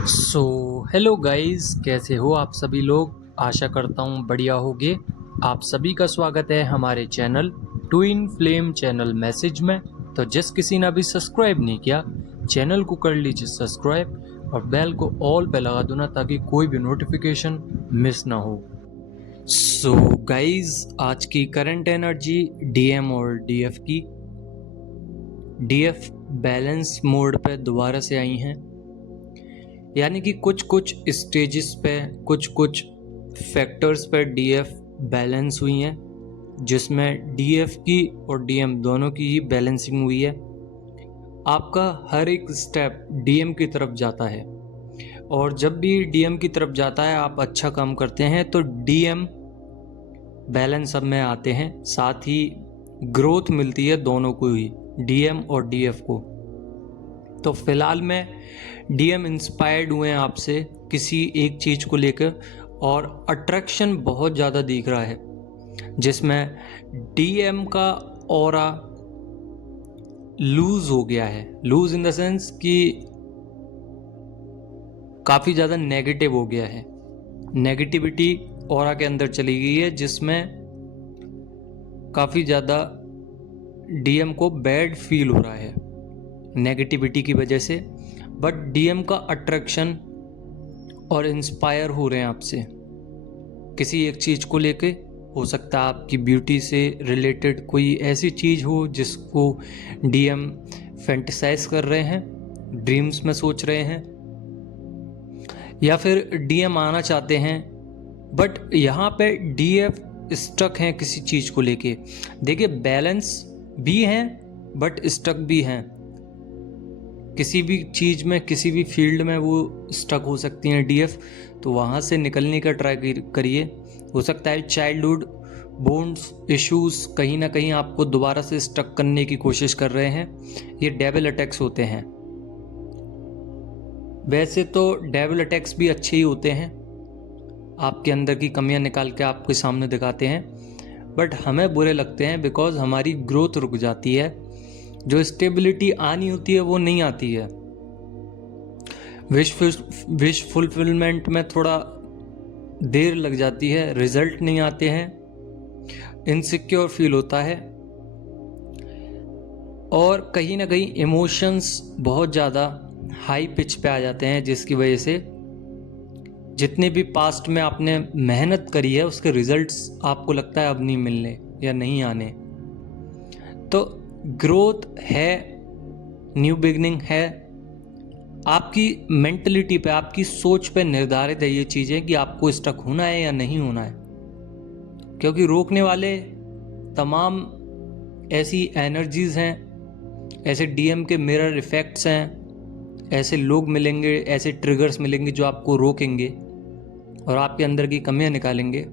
So hello guys, कैसे हो आप सभी लोग। आशा करता हूँ बढ़िया होगे। आप सभी का स्वागत है हमारे channel twin flame channel message में। तो जिस किसी ने अभी सब्सक्राइब नहीं किया, चैनल को कर लीजिए सब्सक्राइब और बेल को ऑल पे लगा दो ना, ताकि कोई भी नोटिफिकेशन मिस ना हो। सो गाइस, आज की करंट एनर्जी डीएम और डीएफ की। डीएफ बैलेंस मोड पे दोबारा से आई हैं, यानी कि कुछ कुछ स्टेजेस पे कुछ कुछ फैक्टर्स पे डीएफ बैलेंस हुई हैं, जिसमें डीएफ की और डीएम दोनों की ही बैलेंसिंग हुई है। आपका हर एक स्टेप डीएम की तरफ जाता है, और जब भी डीएम की तरफ जाता है आप अच्छा काम करते हैं तो डीएम बैलेंस सब में आते हैं, साथ ही ग्रोथ मिलती है दोनों को ही, डीएम और डीएफ को। तो फिलहाल में डीएम इंस्पायर्ड हुए हैं आपसे किसी एक चीज़ को लेकर, और अट्रैक्शन बहुत ज़्यादा दिख रहा है, जिसमें डीएम का ऑरा लूज हो गया है। लूज इन द सेंस कि काफ़ी ज़्यादा नेगेटिव हो गया है। नेगेटिविटी ऑरा के अंदर चली गई है, जिसमें काफ़ी ज़्यादा डीएम को बैड फील हो रहा है नेगेटिविटी की वजह से। बट डीएम का अट्रैक्शन और इंस्पायर हो रहे हैं आपसे किसी एक चीज़ को लेके। हो सकता है आपकी ब्यूटी से रिलेटेड कोई ऐसी चीज़ हो जिसको डीएम फैंटेसाइज कर रहे हैं, ड्रीम्स में सोच रहे हैं, या फिर डीएम आना चाहते हैं। बट यहाँ पे डीएफ स्टक हैं किसी चीज़ को लेके। देखिए, बैलेंस भी हैं बट स्टक भी हैं। किसी भी चीज़ में, किसी भी फील्ड में वो स्टक हो सकती हैं डीएफ, तो वहाँ से निकलने का ट्राई करिए। हो सकता है चाइल्डहुड बोन्स इश्यूज कहीं ना कहीं आपको दोबारा से स्टक करने की कोशिश कर रहे हैं। ये डेविल अटैक्स होते हैं। वैसे तो डेविल अटैक्स भी अच्छे ही होते हैं, आपके अंदर की कमियां निकाल के आपके सामने दिखाते हैं, बट हमें बुरे लगते हैं बिकॉज हमारी ग्रोथ रुक जाती है। जो स्टेबिलिटी आनी होती है वो नहीं आती है। विश फुलफिलमेंट में थोड़ा देर लग जाती है, रिजल्ट नहीं आते हैं, इनसिक्योर फील होता है, और कहीं ना कहीं इमोशंस बहुत ज़्यादा हाई पिच पे आ जाते हैं, जिसकी वजह से जितने भी पास्ट में आपने मेहनत करी है उसके रिजल्ट्स आपको लगता है अब नहीं मिलने या नहीं आने। तो ग्रोथ है, न्यू बिगनिंग है। आपकी मेंटलिटी पे, आपकी सोच पे निर्धारित है ये चीज़ें कि आपको स्टक होना है या नहीं होना है, क्योंकि रोकने वाले तमाम ऐसी एनर्जीज हैं, ऐसे डीएम के मिरर इफेक्ट्स हैं, ऐसे लोग मिलेंगे, ऐसे ट्रिगर्स मिलेंगे जो आपको रोकेंगे और आपके अंदर की कमियां निकालेंगे।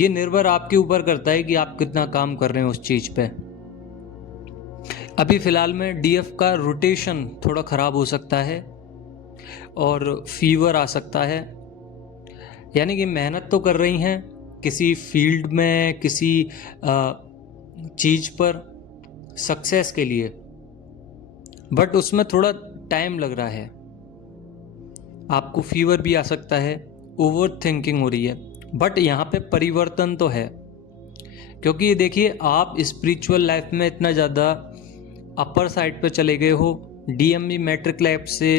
ये निर्भर आपके ऊपर करता है कि आप कितना काम कर रहे हैं उस चीज़ पे। अभी फ़िलहाल में डीएफ का रोटेशन थोड़ा ख़राब हो सकता है और फीवर आ सकता है, यानी कि मेहनत तो कर रही हैं किसी फील्ड में, किसी चीज़ पर सक्सेस के लिए, बट उसमें थोड़ा टाइम लग रहा है। आपको फीवर भी आ सकता है, ओवर थिंकिंग हो रही है, बट यहाँ पे परिवर्तन तो है। क्योंकि ये देखिए, आप स्पिरिचुअल लाइफ में इतना ज़्यादा अपर साइड पे चले गए हो, डीएम भी मैट्रिक लाइफ से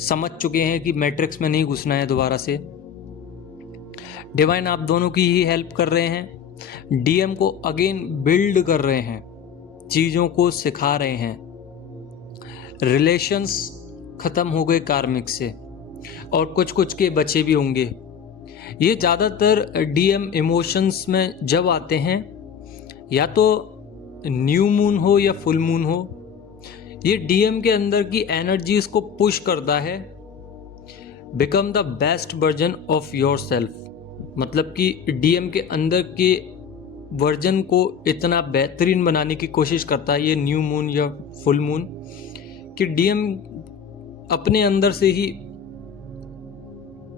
समझ चुके हैं कि मैट्रिक्स में नहीं घुसना है दोबारा से। डिवाइन आप दोनों की ही हेल्प कर रहे हैं, डीएम को अगेन बिल्ड कर रहे हैं, चीज़ों को सिखा रहे हैं। रिलेशंस ख़त्म हो गए कार्मिक से, और कुछ कुछ के बचे भी होंगे। ये ज़्यादातर डीएम इमोशंस में जब आते हैं, या तो न्यू मून हो या फुल मून हो, ये डीएम के अंदर की एनर्जीज को पुश करता है। Become the best version of your self, मतलब कि डीएम के अंदर के वर्जन को इतना बेहतरीन बनाने की कोशिश करता है ये न्यू मून या फुल मून, कि डीएम अपने अंदर से ही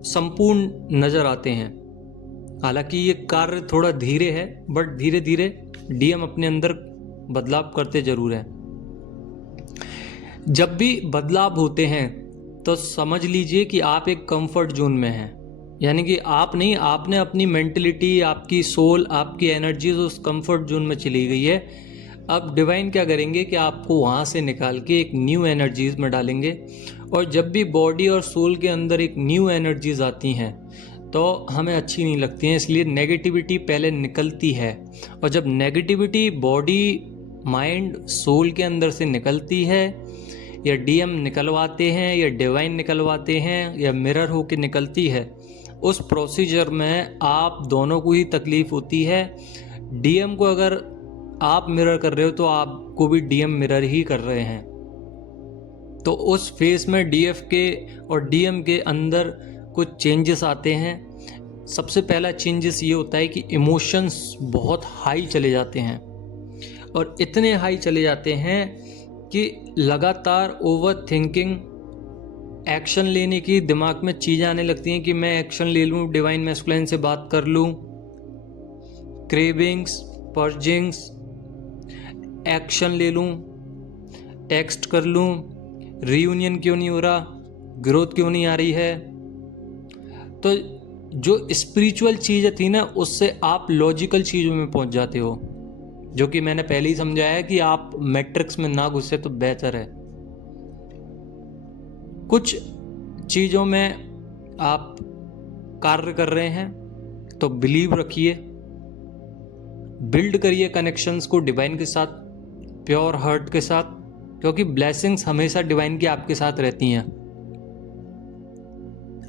संपूर्ण नजर आते हैं। हालांकि ये कार्य थोड़ा धीरे है, बट धीरे धीरे डीएम अपने अंदर बदलाव करते जरूर हैं। जब भी बदलाव होते हैं तो समझ लीजिए कि आप एक कंफर्ट जोन में हैं। यानी कि आप नहीं, आपने अपनी मेंटलिटी, आपकी सोल, आपकी एनर्जीज उस कंफर्ट जोन में चली गई है। अब डिवाइन क्या करेंगे कि आपको वहाँ से निकाल के एक न्यू एनर्जीज में डालेंगे। और जब भी बॉडी और सोल के अंदर एक न्यू एनर्जीज आती हैं तो हमें अच्छी नहीं लगती हैं, इसलिए नेगेटिविटी पहले निकलती है। और जब नेगेटिविटी बॉडी, माइंड, सोल के अंदर से निकलती है, या डीएम निकलवाते हैं या डिवाइन निकलवाते हैं या मिरर होके निकलती है, उस प्रोसीजर में आप दोनों को ही तकलीफ होती है। डीएम को अगर आप मिरर कर रहे हो तो आपको भी डीएम मिरर ही कर रहे हैं। तो उस फेस में डीएफ के और डीएम के अंदर कुछ चेंजेस आते हैं। सबसे पहला चेंजेस ये होता है कि इमोशंस बहुत हाई चले जाते हैं, और इतने हाई चले जाते हैं कि लगातार ओवर थिंकिंग, एक्शन लेने की दिमाग में चीज़ें आने लगती हैं कि मैं एक्शन ले लूँ, डिवाइन मैस्कुलाइन से बात कर लूँ, क्रेविंग्स, पर्जिंग्स, एक्शन ले लूँ, टेक्स्ट कर लूँ, रीयूनियन क्यों नहीं हो रहा, ग्रोथ क्यों नहीं आ रही है। तो जो स्पिरिचुअल चीज़ें थी ना, उससे आप लॉजिकल चीज़ों में पहुंच जाते हो, जो कि मैंने पहले ही समझाया है कि आप मैट्रिक्स में ना घुसे तो बेहतर है। कुछ चीज़ों में आप कार्य कर रहे हैं तो बिलीव रखिए, बिल्ड करिए कनेक्शंस को डिवाइन के साथ, प्योर हार्ट के साथ, क्योंकि ब्लेसिंग्स हमेशा डिवाइन की आपके साथ रहती हैं।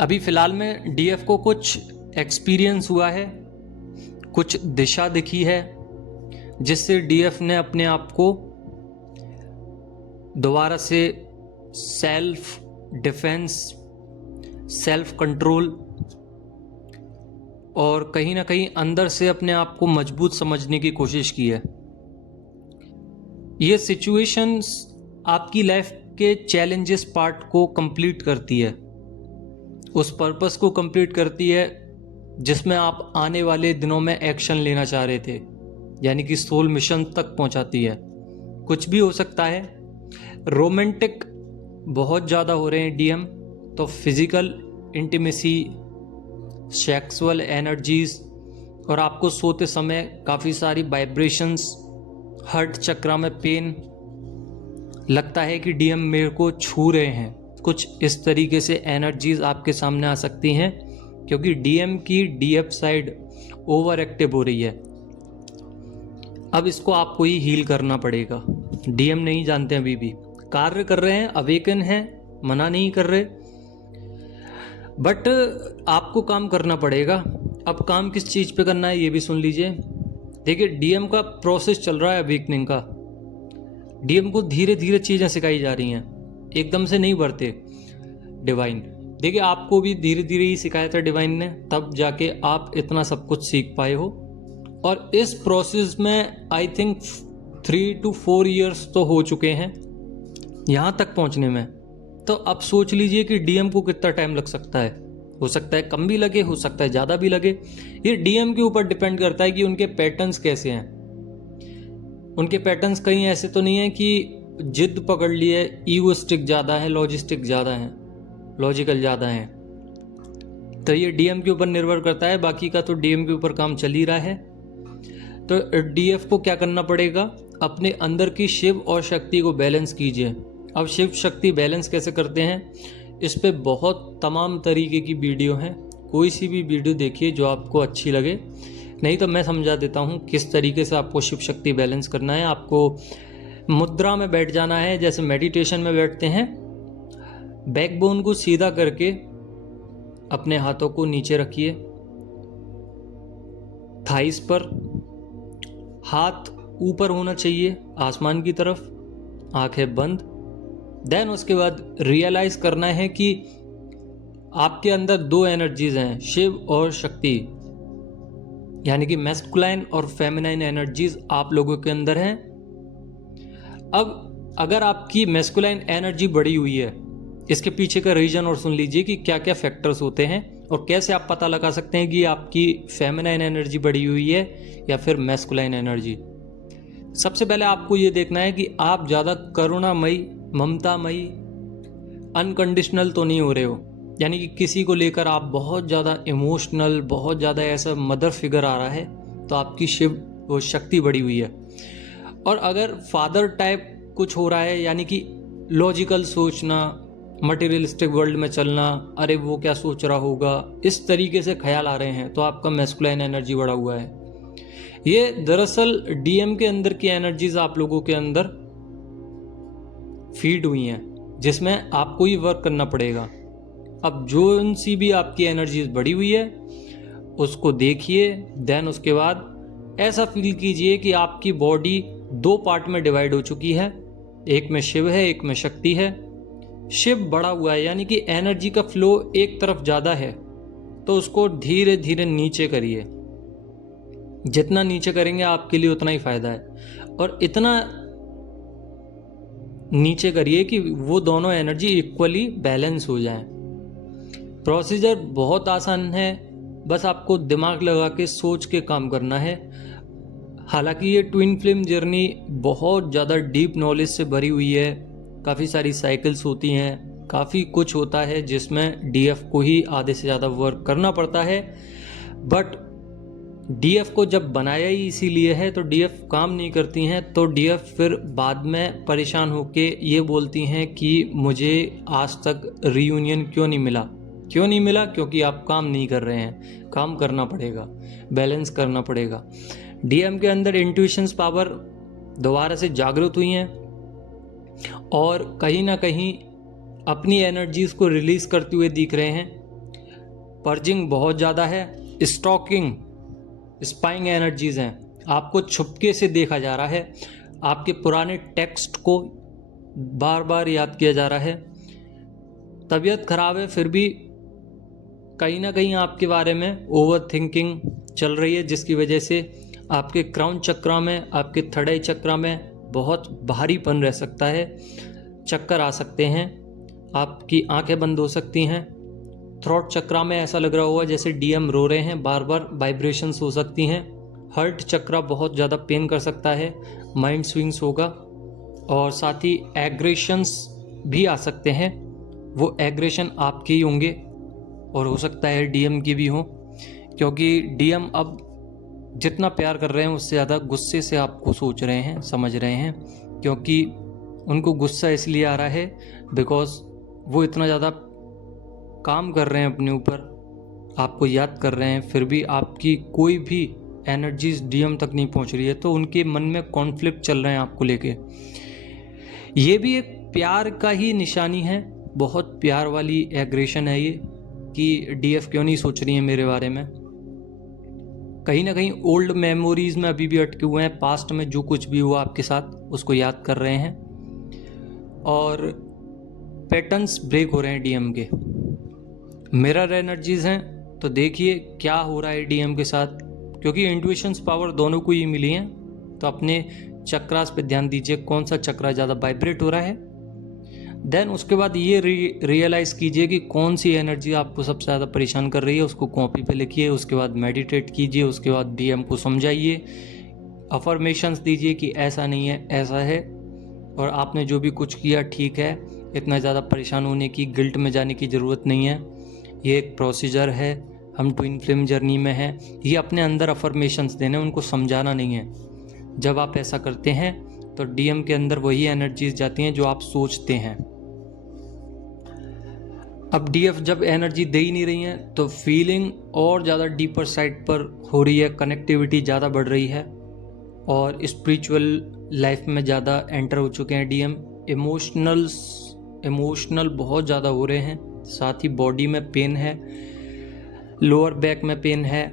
अभी फिलहाल में डीएफ को कुछ एक्सपीरियंस हुआ है, कुछ दिशा दिखी है, जिससे डीएफ ने अपने आप को दोबारा से सेल्फ डिफेंस, सेल्फ कंट्रोल और कहीं ना कहीं अंदर से अपने आप को मजबूत समझने की कोशिश की है। ये सिचुएशंस आपकी लाइफ के चैलेंजेस पार्ट को कंप्लीट करती है, उस पर्पस को कंप्लीट करती है जिसमें आप आने वाले दिनों में एक्शन लेना चाह रहे थे, यानी कि सोल मिशन तक पहुंचाती है। कुछ भी हो सकता है। रोमांटिक बहुत ज़्यादा हो रहे हैं डीएम, तो फिजिकल इंटीमेसी, सेक्सुअल एनर्जीज, और आपको सोते समय काफ़ी सारी वाइब्रेशंस, हार्ट चक्रा में पेन, लगता है कि डीएम मेरे को छू रहे हैं। कुछ इस तरीके से एनर्जीज आपके सामने आ सकती हैं, क्योंकि डीएम की डीएफ साइड ओवर एक्टिव हो रही है। अब इसको आपको ही हील करना पड़ेगा। डीएम नहीं जानते, अभी भी कार्य कर रहे हैं, अवेकन हैं, मना नहीं कर रहे, बट आपको काम करना पड़ेगा। अब काम किस चीज़ पे करना है ये भी सुन लीजिए। देखिए, डीएम का प्रोसेस चल रहा है अवेकनिंग का। डीएम को धीरे धीरे चीज़ें सिखाई जा रही हैं, एकदम से नहीं बढ़ते डिवाइन। देखिए, आपको भी धीरे धीरे ही सिखाया था डिवाइन ने, तब जाके आप इतना सब कुछ सीख पाए हो। और इस प्रोसेस में आई थिंक 3 to 4 years तो हो चुके हैं यहाँ तक पहुँचने में। तो अब सोच लीजिए कि डीएम को कितना टाइम लग सकता है। हो सकता है कम भी लगे, हो सकता है ज़्यादा भी लगे। ये डीएम के ऊपर डिपेंड करता है कि उनके पैटर्न्स कैसे हैं। उनके पैटर्न्स कहीं ऐसे तो नहीं है कि जिद पकड़ लिए, ईगोस्टिक ज़्यादा है, लॉजिस्टिक ज़्यादा है, लॉजिकल ज़्यादा है। तो ये डीएम के ऊपर निर्भर करता है, बाकी का तो डीएम के ऊपर काम चल ही रहा है। तो डीएफ को क्या करना पड़ेगा, अपने अंदर की शिव और शक्ति को बैलेंस कीजिए। अब शिव शक्ति बैलेंस कैसे करते हैं, इस पे बहुत तमाम तरीके की वीडियो हैं। कोई सी भी वीडियो देखिए जो आपको अच्छी लगे, नहीं तो मैं समझा देता हूँ किस तरीके से आपको शिव शक्ति बैलेंस करना है। आपको मुद्रा में बैठ जाना है, जैसे मेडिटेशन में बैठते हैं। बैकबोन को सीधा करके अपने हाथों को नीचे रखिए, थाइस पर, हाथ ऊपर होना चाहिए आसमान की तरफ, आंखें बंद। देन उसके बाद रियलाइज करना है कि आपके अंदर 2 एनर्जीज हैं, शिव और शक्ति, यानी कि मैस्कुलाइन और फेमिनाइन एनर्जीज आप लोगों के अंदर हैं। अब अगर आपकी मैस्कुलाइन एनर्जी बढ़ी हुई है, इसके पीछे का रीजन और सुन लीजिए कि क्या क्या फैक्टर्स होते हैं और कैसे आप पता लगा सकते हैं कि आपकी फेमिनाइन एनर्जी बढ़ी हुई है या फिर मैस्कुलाइन एनर्जी। सबसे पहले आपको ये देखना है कि आप ज़्यादा करुणामयी, ममतामयी, अनकंडीशनल तो नहीं हो रहे हो, यानी कि किसी को लेकर आप बहुत ज़्यादा इमोशनल, बहुत ज़्यादा ऐसा मदर फिगर आ रहा है, तो आपकी शिव वो शक्ति बढ़ी हुई है। और अगर फादर टाइप कुछ हो रहा है, यानी कि लॉजिकल सोचना, मटेरियलिस्टिक वर्ल्ड में चलना, अरे वो क्या सोच रहा होगा, इस तरीके से ख्याल आ रहे हैं, तो आपका मैस्कुलाइन एनर्जी बढ़ा हुआ है। ये दरअसल डीएम के अंदर की एनर्जीज आप लोगों के अंदर फीड हुई हैं, जिसमें आपको ही वर्क करना पड़ेगा। अब जो सी भी आपकी एनर्जीज बढ़ी हुई है उसको देखिए, देन उसके बाद ऐसा फील कीजिए कि आपकी बॉडी 2 पार्ट में डिवाइड हो चुकी है, एक में शिव है, एक में शक्ति है। शिव बढ़ा हुआ है, यानी कि एनर्जी का फ्लो एक तरफ ज़्यादा है, तो उसको धीरे धीरे नीचे करिए। जितना नीचे करेंगे आपके लिए उतना ही फायदा है, और इतना नीचे करिए कि वो दोनों एनर्जी इक्वली बैलेंस हो जाए। प्रोसीजर बहुत आसान है, बस आपको दिमाग लगा के सोच के काम करना है। हालांकि ये ट्विन फ्लेम जर्नी बहुत ज़्यादा डीप नॉलेज से भरी हुई है, काफ़ी सारी साइकिल्स होती हैं, काफ़ी कुछ होता है जिसमें डीएफ को ही आधे से ज़्यादा वर्क करना पड़ता है। बट डीएफ को जब बनाया ही इसीलिए है, तो डीएफ काम नहीं करती हैं, तो डीएफ फिर बाद में परेशान होके ये बोलती हैं कि मुझे आज तक रीयूनियन क्यों नहीं मिला। क्यों नहीं मिला? क्योंकि आप काम नहीं कर रहे हैं। काम करना पड़ेगा, बैलेंस करना पड़ेगा। डीएम के अंदर इंट्यूशंस पावर दोबारा से जागृत हुई हैं और कहीं ना कहीं अपनी एनर्जीज को रिलीज करते हुए दिख रहे हैं। पर्जिंग बहुत ज़्यादा है, स्टॉकिंग, स्पाइंग एनर्जीज हैं, आपको छुपके से देखा जा रहा है, आपके पुराने टेक्स्ट को बार बार याद किया जा रहा है। तबीयत खराब है, फिर भी कहीं ना कहीं आपके बारे में ओवर थिंकिंग चल रही है, जिसकी वजह से आपके क्राउन चक्रा में, आपके थर्ड आई चक्रा में बहुत भारीपन रह सकता है, चक्कर आ सकते हैं, आपकी आंखें बंद हो सकती हैं। थ्रोट चक्रा में ऐसा लग रहा होगा जैसे डीएम रो रहे हैं, बार बार वाइब्रेशंस हो सकती हैं। हार्ट चक्रा बहुत ज़्यादा पेन कर सकता है, माइंड स्विंग्स होगा, और साथ ही एग्रेशंस भी आ सकते हैं। वो एग्रेशन आपके ही होंगे और हो सकता है डीएम की भी हो, क्योंकि डीएम अब जितना प्यार कर रहे हैं उससे ज़्यादा गुस्से से आपको सोच रहे हैं, समझ रहे हैं, क्योंकि उनको गुस्सा इसलिए आ रहा है बिकॉज वो इतना ज़्यादा काम कर रहे हैं अपने ऊपर, आपको याद कर रहे हैं, फिर भी आपकी कोई भी एनर्जीज डीएम तक नहीं पहुंच रही है, तो उनके मन में कॉन्फ्लिक्ट चल रहे हैं आपको लेके। ये भी एक प्यार का ही निशानी है, बहुत प्यार वाली एग्रेशन है ये, कि डीएफ क्यों नहीं सोच रही है मेरे बारे में। कहीं ना कहीं ओल्ड मेमोरीज में अभी भी अटके हुए हैं, पास्ट में जो कुछ भी हुआ आपके साथ उसको याद कर रहे हैं, और पैटर्न्स ब्रेक हो रहे हैं डीएम के। मिरर एनर्जीज हैं, तो देखिए क्या हो रहा है डीएम के साथ, क्योंकि इंट्यूशंस पावर दोनों को ही मिली हैं, तो अपने चक्रास पे ध्यान दीजिए, कौन सा चक्रा ज़्यादा वाइब्रेट हो रहा है। देन उसके बाद ये रियलाइज़ कीजिए कि कौन सी एनर्जी आपको सबसे ज़्यादा परेशान कर रही है, उसको कॉपी पे लिखिए, उसके बाद मेडिटेट कीजिए, उसके बाद डीएम को समझाइए, अफर्मेशंस दीजिए कि ऐसा नहीं है, ऐसा है, और आपने जो भी कुछ किया ठीक है, इतना ज़्यादा परेशान होने की, गिल्ट में जाने की ज़रूरत नहीं है, ये एक प्रोसीजर है, हम ट्विन फ्लेम जर्नी में हैं। ये अपने अंदर अफर्मेशंस देने, उनको समझाना नहीं है। जब आप ऐसा करते हैं तो डीएम के अंदर वही एनर्जीज जाती हैं जो आप सोचते हैं। अब डीएफ जब एनर्जी दे ही नहीं रही है, तो फीलिंग और ज़्यादा डीपर साइड पर हो रही है, कनेक्टिविटी ज़्यादा बढ़ रही है, और स्पिरिचुअल लाइफ में ज़्यादा एंटर हो चुके हैं डीएम। इमोशनल बहुत ज़्यादा हो रहे हैं, साथ ही बॉडी में पेन है, लोअर बैक में पेन है।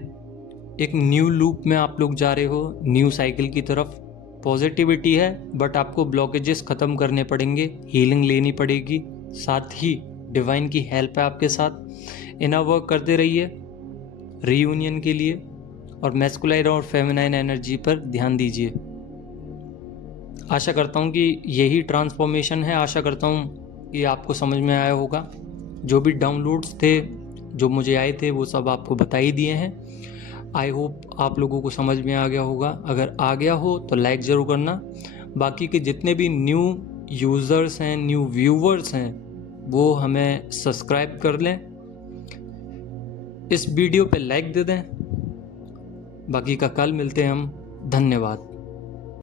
एक न्यू लूप में आप लोग जा रहे हो, न्यू साइकिल की तरफ। पॉजिटिविटी है, बट आपको ब्लॉकेजेस ख़त्म करने पड़ेंगे, हीलिंग लेनी पड़ेगी, साथ ही डिवाइन की हेल्प है आपके साथ। इनर वर्क करते रहिए रीयूनियन के लिए, और मैस्कुलाइन और फेमिनाइन एनर्जी पर ध्यान दीजिए। आशा करता हूँ कि यही ट्रांसफॉर्मेशन है, आशा करता हूँ कि आपको समझ में आया होगा। जो भी डाउनलोड्स थे जो मुझे आए थे वो सब आपको बता ही दिए हैं। आई होप आप लोगों को समझ में आ गया होगा। अगर आ गया हो तो लाइक ज़रूर करना। बाकी के जितने भी न्यू यूज़र्स हैं, न्यू व्यूवर्स हैं, वो हमें सब्सक्राइब कर लें, इस वीडियो पे लाइक दे दें। बाकी का कल मिलते हैं हम। धन्यवाद।